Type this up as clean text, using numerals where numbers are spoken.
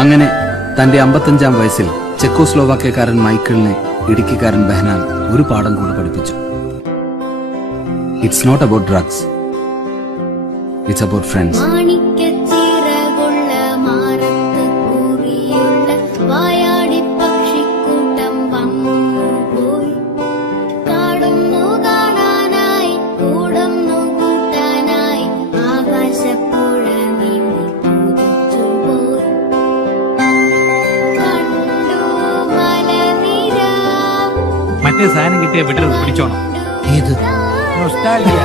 അങ്ങനെ തന്റെ 55-ാം വയസ്സിൽ ചെക്കോസ്ലോവാക്യക്കാരൻ മൈക്കിളിനെ ഇടുക്കിക്കാരൻ ബെഹനാൻ ഒരു പാഠം കൂടി പഠിപ്പിച്ചു. It's not about drugs, it's about friends. മറ്റേ സാധനം കിട്ടിയ വിട്ടത് പിടിച്ചോണം. ഏത്? നൊസ്റ്റാൾജിയ.